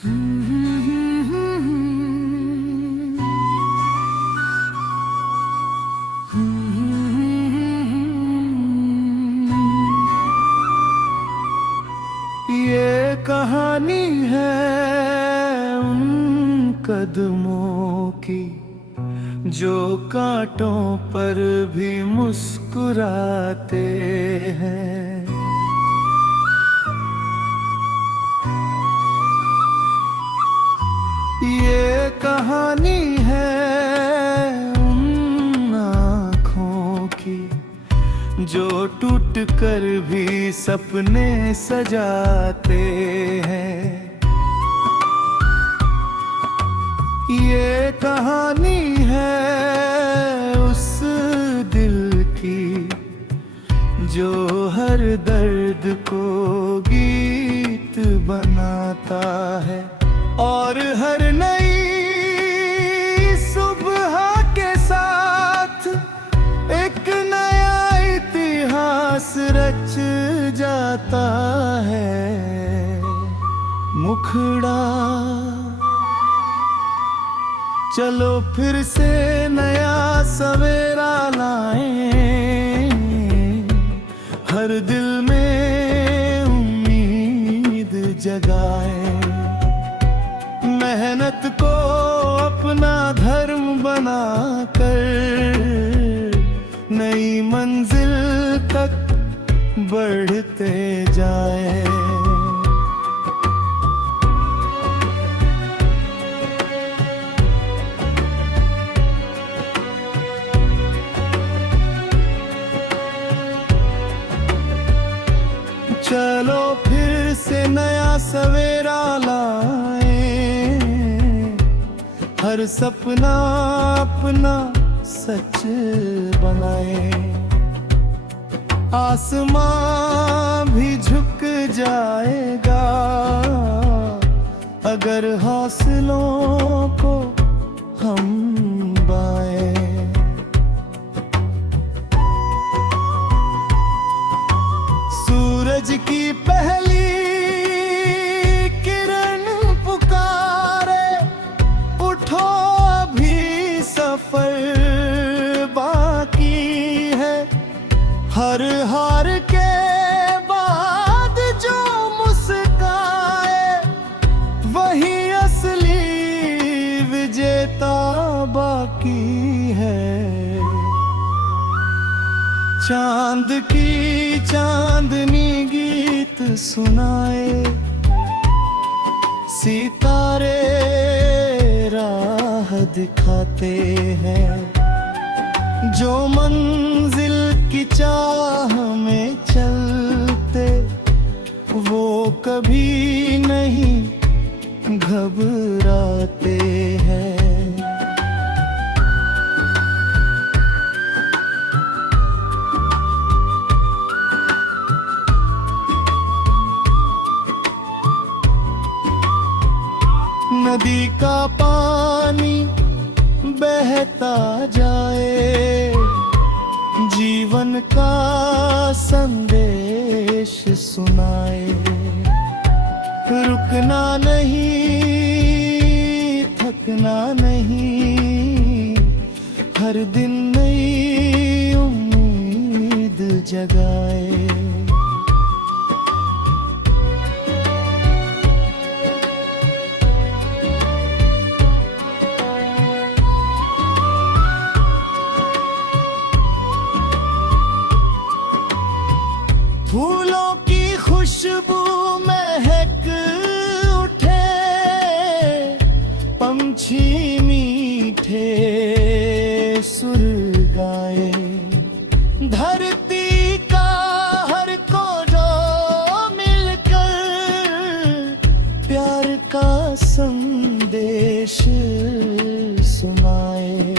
ये कहानी है उन कदमों की जो कांटों पर भी मुस्कुराते हैं। ये कहानी है उन आँखों की जो टूट कर भी सपने सजाते हैं। ये कहानी है उस दिल की जो हर दर्द को गीत बनाता है और हर नई सुबह के साथ एक नया इतिहास रच जाता है। मुखड़ा चलो फिर से नया सवेरा लाएं, हर दिल में उम्मीद जगाएं। मेहनत को अपना धर्म बनाकर नई मंजिल तक बढ़ते जाएं। चलो फिर से नया सवेरा लाएं, हर सपना अपना सच बनाएं। आसमां भी झुक जाएगा अगर हौसलों को हम बाएं। सूरज की पहली किरण पुकारे, उठो अभी सफर बाकी है। हर हार के बाद जो मुस्काए वही असली विजेता बाकी है। चांद की चांदनी गीत सुनाए, सितारे राह दिखाते हैं। जो मंजिल की चाह में चलते वो कभी नहीं घबराते हैं। नदी का पानी बहता जाए, जीवन का संदेश सुनाए। रुकना नहीं, थकना नहीं, हर दिन नई उम्मीद जगाए। फूलों की खुशबू महक उठे, पंछी मीठे सुर गाए। धरती का हर कोना मिलकर प्यार का संदेश सुनाए।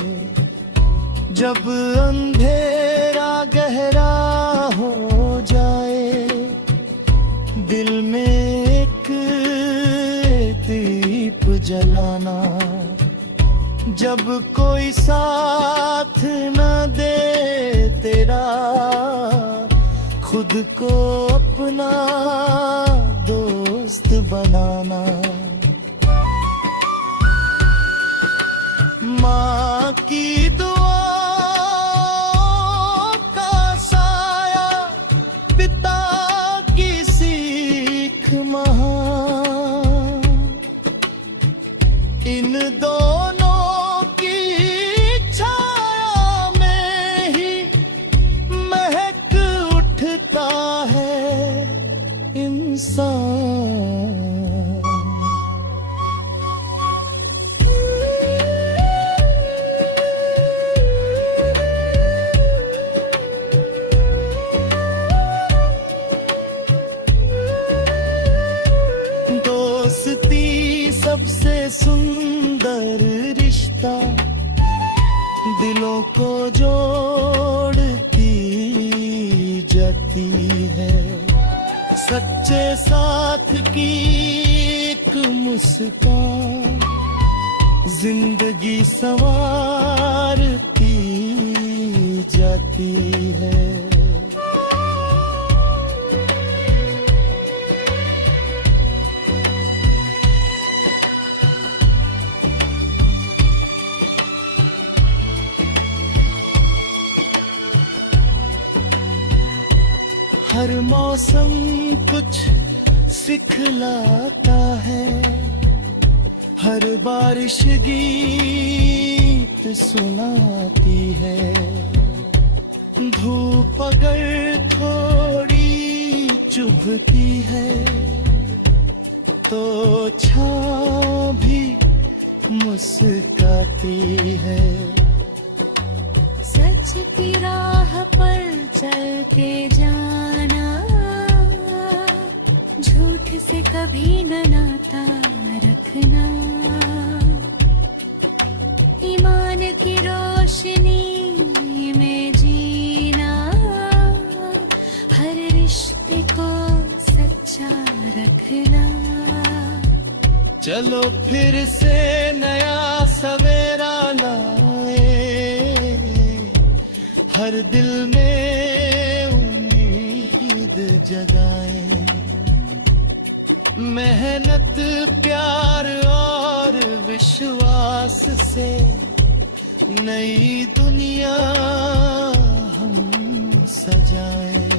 जब अंधेरा गहरा हो जाए, दिल में एक दीप जलाना। जब कोई साथ न दे तेरा, खुद को अपना दोस्त बनाना। माँ की दुआ का साया, पिता की सीख महान, इन दोनों की छाया में ही महक उठता है इंसान। दोस्ती सबसे सुंदर रिश्ता, दिलों को जोड़ती जाती है। सच्चे साथ की एक मुस्कान जिंदगी संवारती जाती है। हर मौसम कुछ सिखलाता है, हर बारिश गीत सुनाती है। धूप अगर थोड़ी चुभती है तो छाँव भी मुस्काती है। सच की राह पर चल के जाना, झूठ से कभी न नाता रखना। ईमान की रोशनी में जीना, हर रिश्ते को सच्चा रखना। चलो फिर से नया सवेरा लाए, हर दिल में उम्मीद जगाए। मेहनत प्यार और विश्वास से नई दुनिया हम सजाए।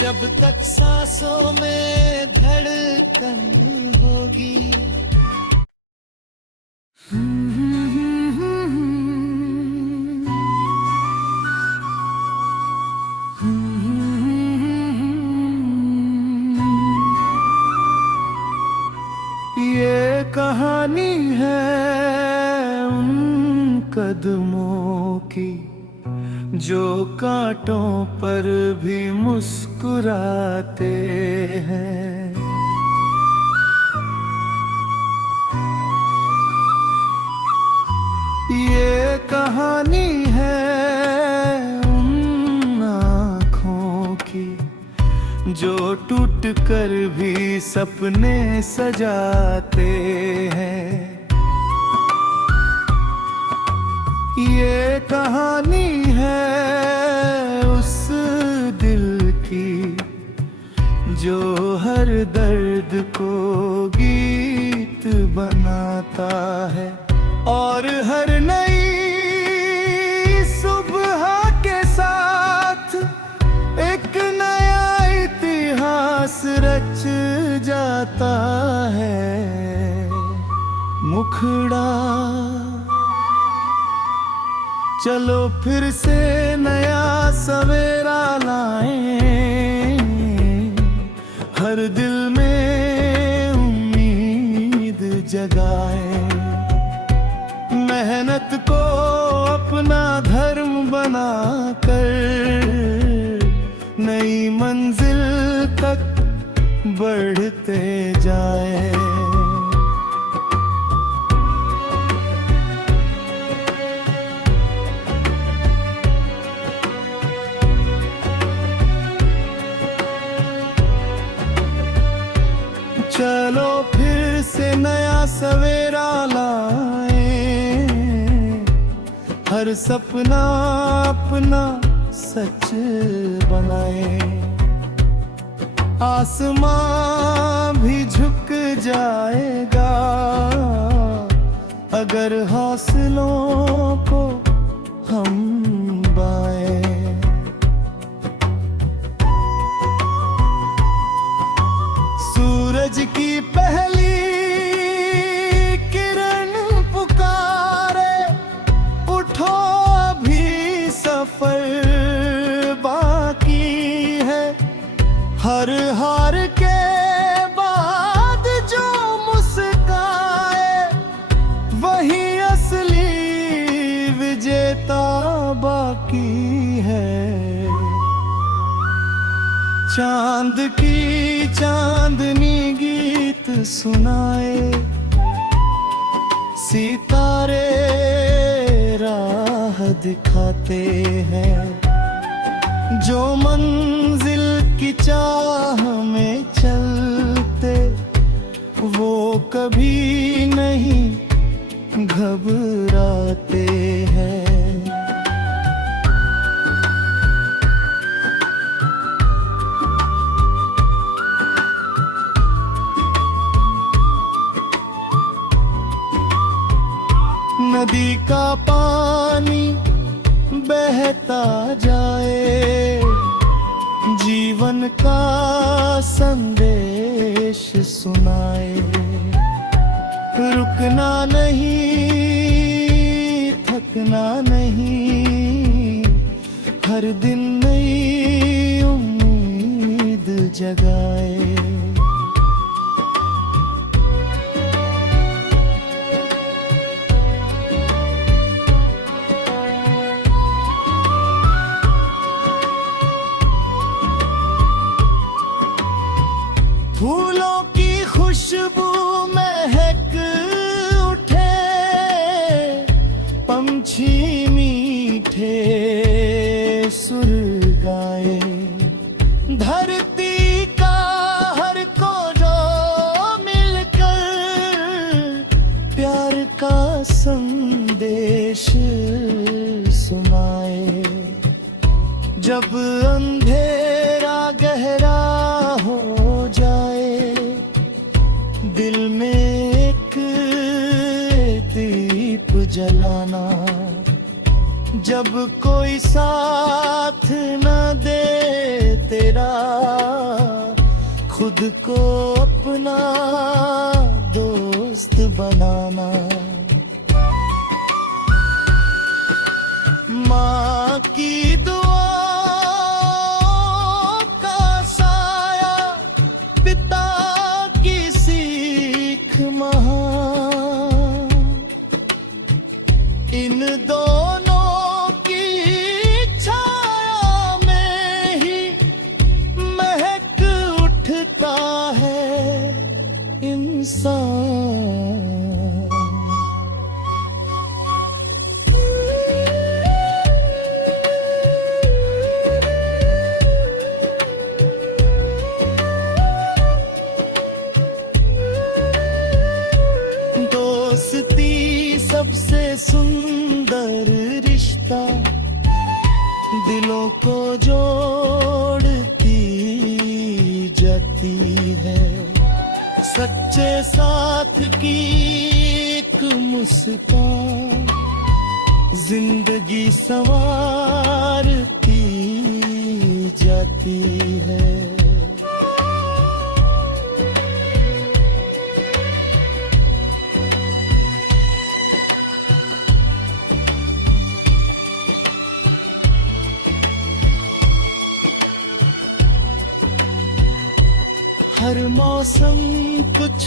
जब तक सांसों में धड़कन होगी, ये कहानी है उन कदमों की जो कांटों पर भी मुस्कुराते हैं। ये कहानी है उन आँखों की जो टूट कर भी सपने सजाते हैं। ये कहानी है उस दिल की जो हर दर्द को गीत बनाता है, और हर नई सुबह के साथ एक नया इतिहास रच जाता है। मुखड़ा चलो फिर से नया सवेरा लाएं, हर दिल में उम्मीद जगाएं। मेहनत को अपना धर्म बनाकर नई मंजिल तक बढ़ते जाएं। चलो फिर से नया सवेरा लाएं, हर सपना अपना सच बनाए। आसमां भी झुक जाएगा अगर हौसलों को हम बाएं। सूरज की पहली किरण पुकारे, उठो अभी सफर बाकी है। हर हार के बाद जो मुस्काए वही असली विजेता बाकी है। चांद की चांदनी गीत सुनाए, सितारे राह दिखाते हैं। जो मंजिल की चाह में चलते वो कभी नहीं घबराते हैं। नदी का पानी बहता जाए, जीवन का संदेश सुनाए। रुकना नहीं, थकना नहीं, हर दिन नई उम्मीद जगाए। फूलों की खुशबू महक उठे, पंछी मीठे सुर गाए। धरती का हर कोना मिलकर प्यार का संदेश सुनाए। जब अंधेरा गहरा हो जाए, दिल में एक दीप जलाना। जब कोई साथ न दे तेरा, खुद को अपना दोस्त बनाना। माँ की दुआ का साया, पिता की सीख महान, इन दोनों की छाया में ही महक उठता है इंसान। दोस्ती सबसे सुंदर रिश्ता, दिलों को जोड़ती जाती है। सच्चे साथ की एक मुस्कान जिंदगी संवारती जाती है। हर मौसम कुछ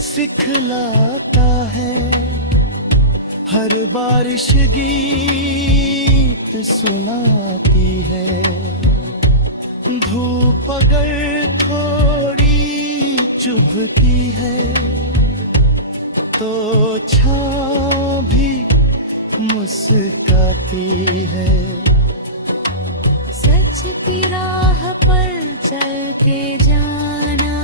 सिखलाता है, हर बारिश गीत सुनाती है। धूप अगर थोड़ी चुभती है तो छाँव भी मुस्काती है। सच की राह पर चल के जाना,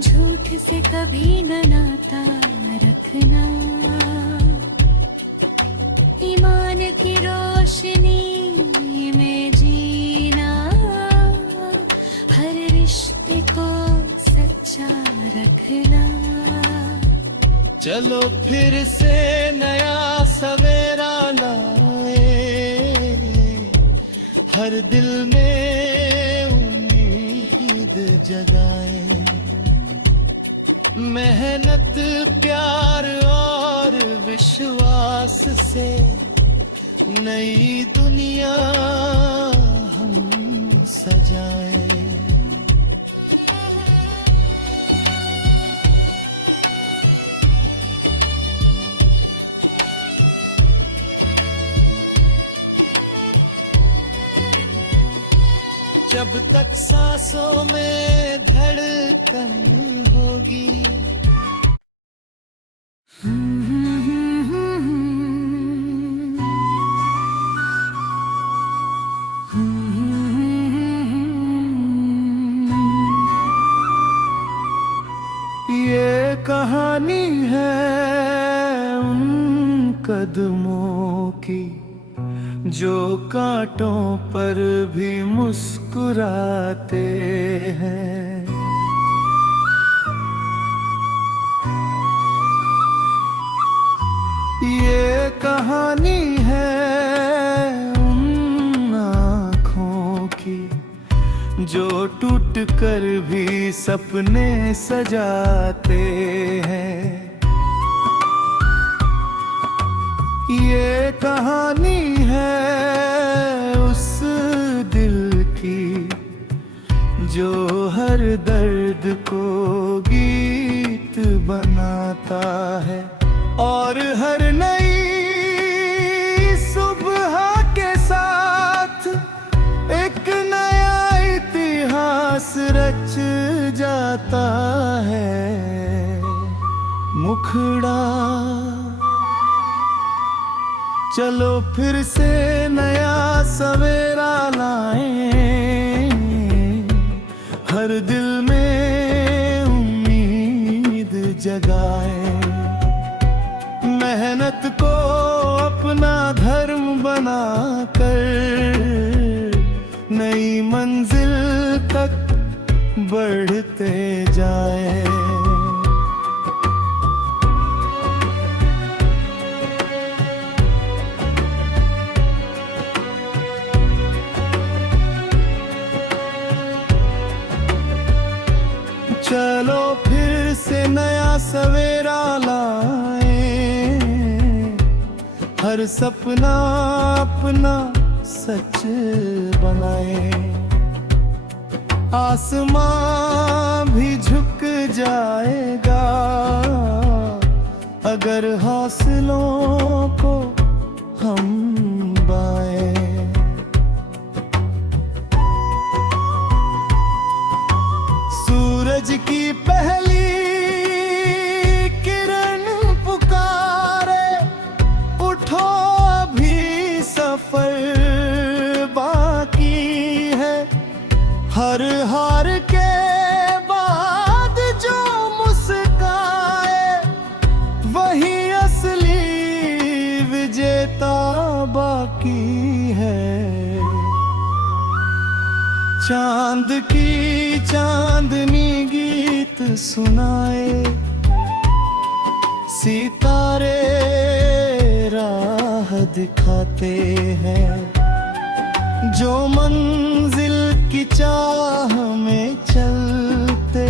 झूठ से कभी न नाता रखना। रोशनी में जीना, हर रिश्ते को सच्चा रखना। चलो फिर से नया सवेरा लाए, हर दिल में उम्मीद जगाए। मेहनत प्यार और विश्वास से नई दुनिया हम सजाए। जब तक सांसों में धड़कन होगी, ये कहानी है उन कदमों की जो कांटों पर भी मुस्कुराते हैं। ये कहानी है उन आँखों की जो टूट कर भी सपने सजाते हैं। ये कहानी है उस दिल की जो हर दर्द को गीत बनाता है, और हर नई सुबह के साथ एक नया इतिहास रच जाता है। मुखड़ा चलो फिर से नया सवेरा लाएं, हर दिल में उम्मीद जगाएं। मेहनत को अपना धर्म बनाकर नई मंजिल तक बढ़ते जाएं। चलो फिर से नया सवेरा लाए, हर सपना अपना सच बनाए। आसमां भी झुक जाएगा अगर हौसलों को हम बाएं। सूरज की पहली किरण पुकारे, उठो अभी सफर बाकी है। हर हार के बाद जो मुस्काए वही असली विजेता बाकी है। चांद की चांदनी गीत सुनाए, सितारे राह दिखाते हैं। जो मंजिल की चाह में चलते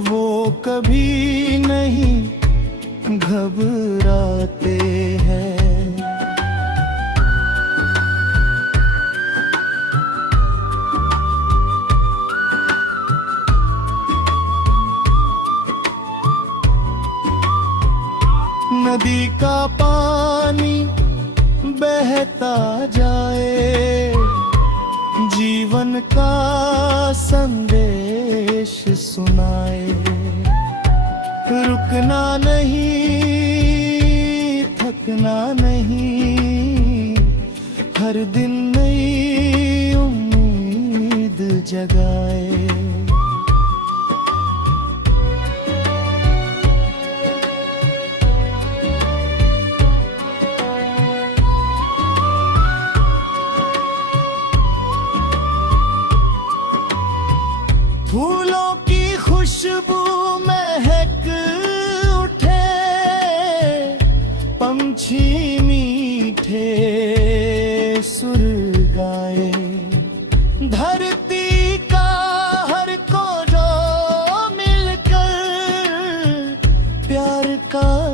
वो कभी नहीं घबराते हैं। नदी का पानी बहता जाए, जीवन का संदेश सुनाए। रुकना नहीं, थकना नहीं, हर दिन नई उम्मीद जगाए।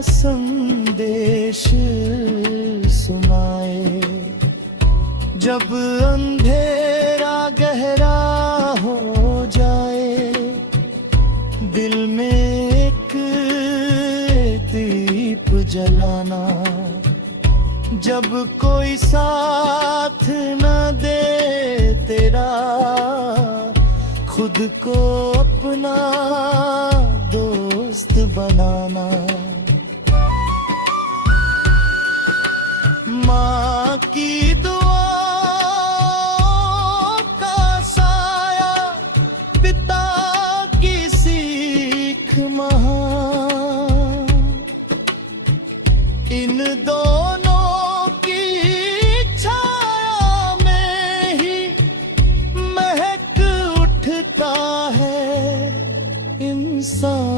संदेश सुनाए। जब अंधेरा गहरा हो जाए, दिल में एक दीप जलाना। जब कोई साथ न दे तेरा, खुद को अपना दोस्त बनाना। माँ की दुआ का साया, पिता की सीख महान, इन दोनों की छाया में ही महक उठता है इंसान।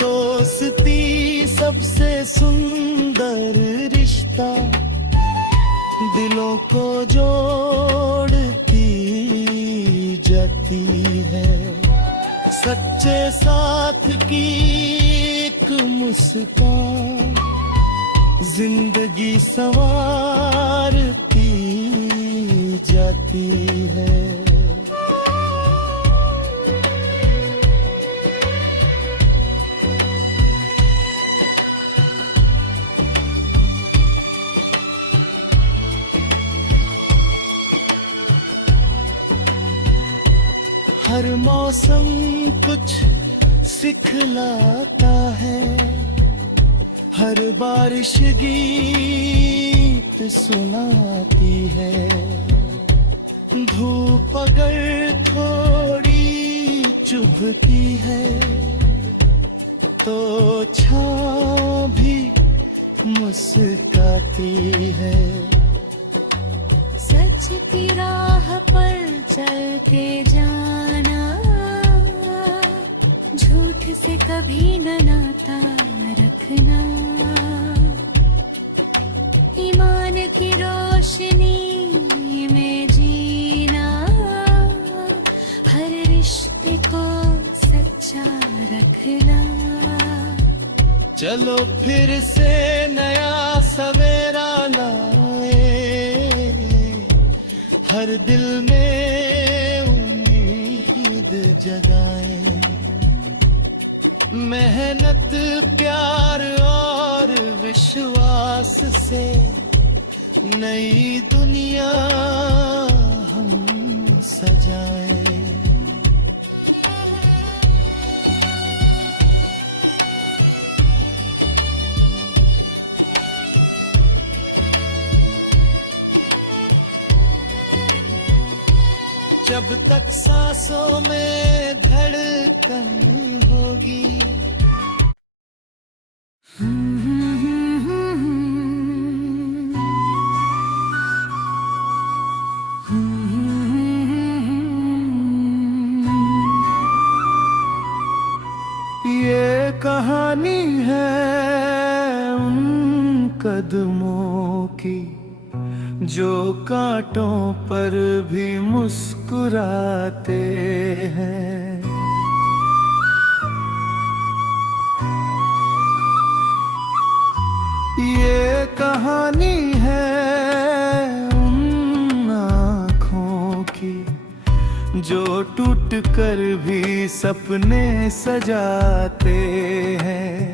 दोस्ती सबसे सुंदर रिश्ता, दिलों को जोड़ती जाती है। सच्चे साथ की एक मुस्कान, जिंदगी संवारती जाती है। हर मौसम कुछ सिखलाता है, हर बारिश गीत सुनाती है। धूप अगर थोड़ी चुभती है, तो छाँव भी मुस्काती है। सच की राह पर चल के जाना, झूठ से कभी न नाता रखना। ईमान की रोशनी में जीना, हर रिश्ते को सच्चा रखना। चलो फिर से नया सवेरा लाए, हर दिल में उम्मीद जगाए। मेहनत प्यार और विश्वास से नई दुनिया हम सजाए। जब तक सांसों में धड़कन होगी, ये कहानी है उन कदमों की जो कांटों पर भी मुस्कुराते हैं। ये कहानी है उन आँखों की जो टूट कर भी सपने सजाते हैं।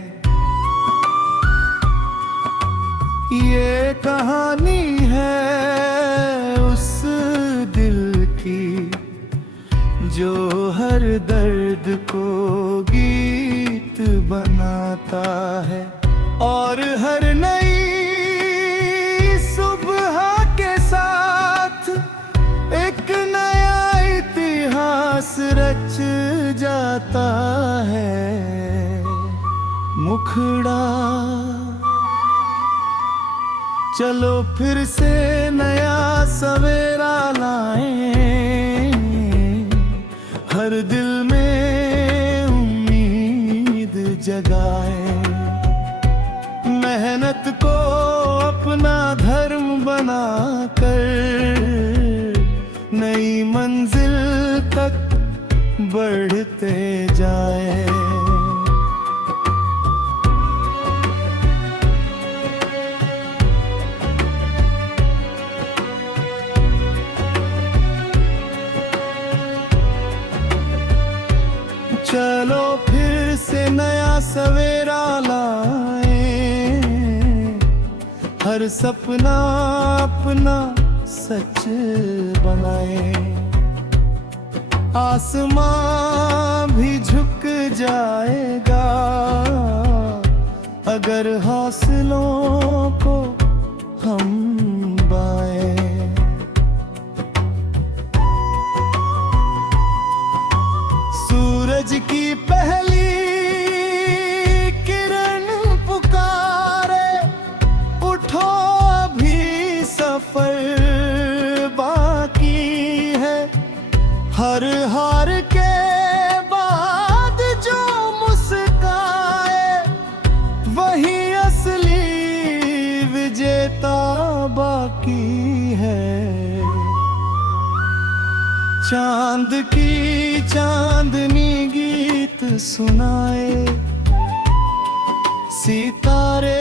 ये कहानी है उस दिल की जो हर दर्द को गीत बनाता है, और हर नई सुबह के साथ एक नया इतिहास रच जाता है। मुखड़ा चलो फिर से नया सवेरा लाएं, हर दिल में उम्मीद जगाएं। बढ़ते जाए। चलो फिर से नया सवेरा लाए, हर सपना अपना सच बनाए। आसमां भी झुक जाएगा अगर हौसलों को हम बाएं। सूरज की पहली किरण पुकारे, उठो अभी सफर बाकी है। हर हार के बाद जो मुस्काए, वही असली विजेता बाकी है। चांद की चांदनी गीत सुनाए, सितारे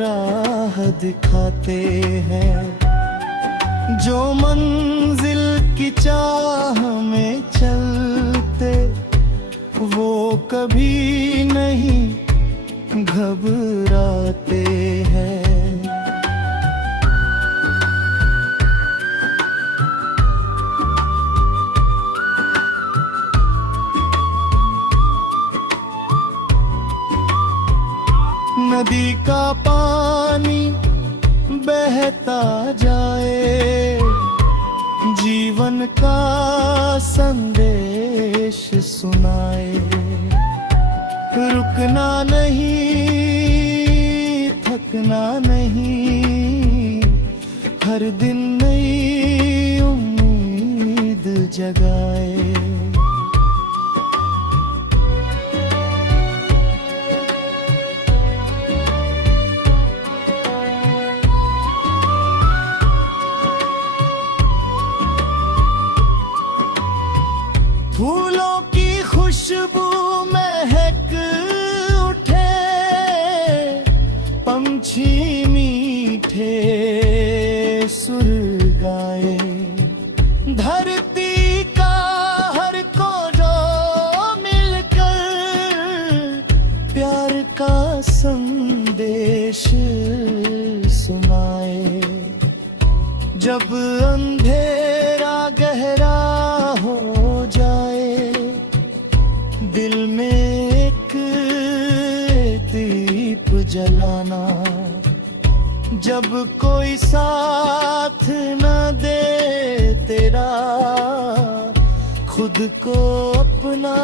राह दिखाते हैं। जो मंजिल की चाह में चलते, वो कभी नहीं घबराते हैं। नदी का पानी बहता जाए, जीवन का संदेश सुनाए। रुकना नहीं, थकना नहीं, हर दिन नई उम्मीद जगाए। फूलों की खुशबू महक उठे, पंछी मीठे सुर गाए। धरती का हर कोना मिलकर प्यार का संदेश सुनाए। जब अंधेरा गहरा हो जाए, दिल में एक दीप जलाना। जब कोई साथ न दे तेरा, खुद को अपना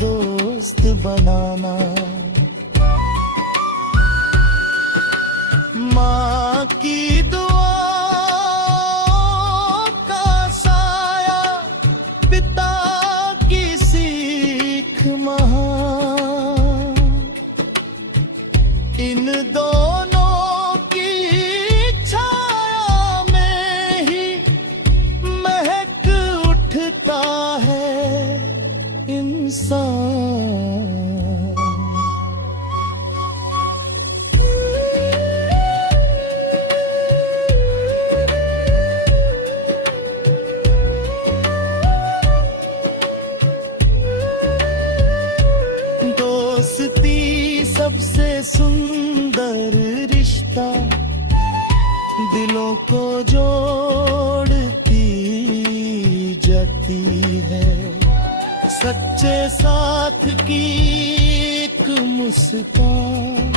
दोस्त बनाना। माँ की दुआ का साया, पिता की सीख महान, इन दोनों की छाया में ही महक उठता है इंसान। दोस्ती सबसे सुंदर रिश्ता, दिलों को जोड़ती जाती है। सच्चे साथ की एक मुस्कान,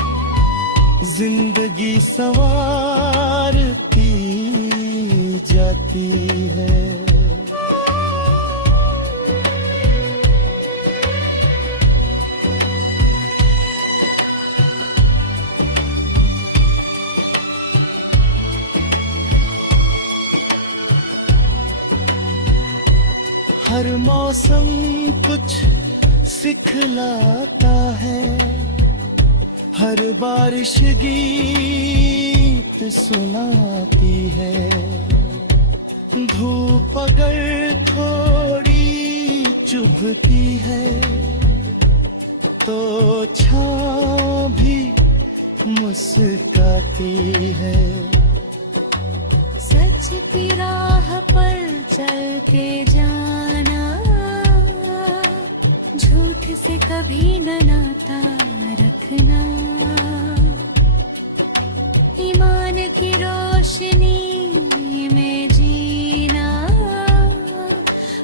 जिंदगी संवारती जाती है। हर मौसम कुछ सिखलाता है, हर बारिश गीत सुनाती है। धूप अगर थोड़ी चुभती है तो छाँव भी मुस्काती है। सच की राह पर चल के जाना, झूठ से कभी न नाता रखना। ईमान की रोशनी में जीना,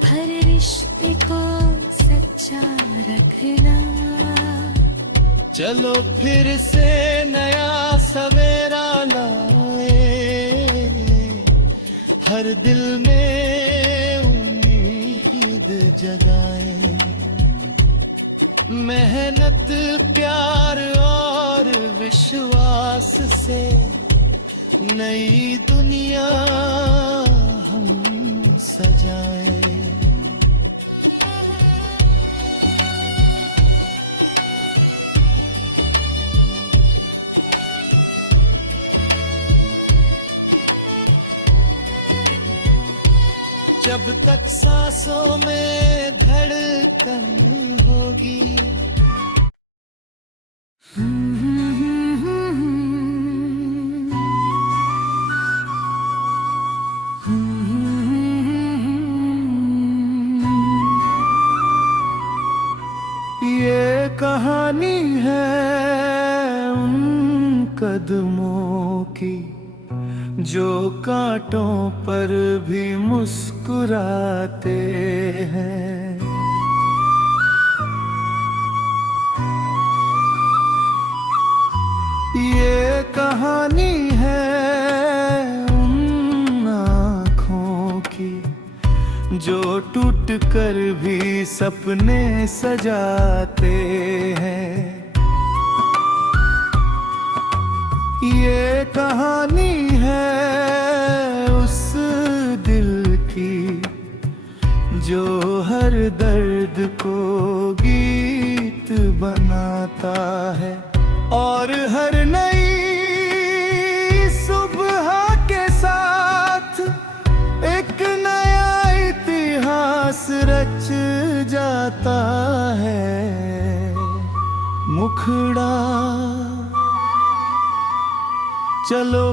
हर रिश्ते को सच्चा रखना। चलो फिर से नया सवेरा लाए, हर दिल में उम्मीद जगाए। मेहनत प्यार और विश्वास से नई दुनिया हम सजाए। जब तक सांसों में धड़कन होगी, ये कहानी है उन कदमों की जो कांटों पर भी मुस्कुराते हैं। ये कहानी है उन आँखों की जो टूट कर भी सपने सजाते हैं। ये कहानी है उस दिल की जो हर दर्द को गीत बनाता है, और हर नई सुबह के साथ एक नया इतिहास रच जाता है। मुखड़ा चलो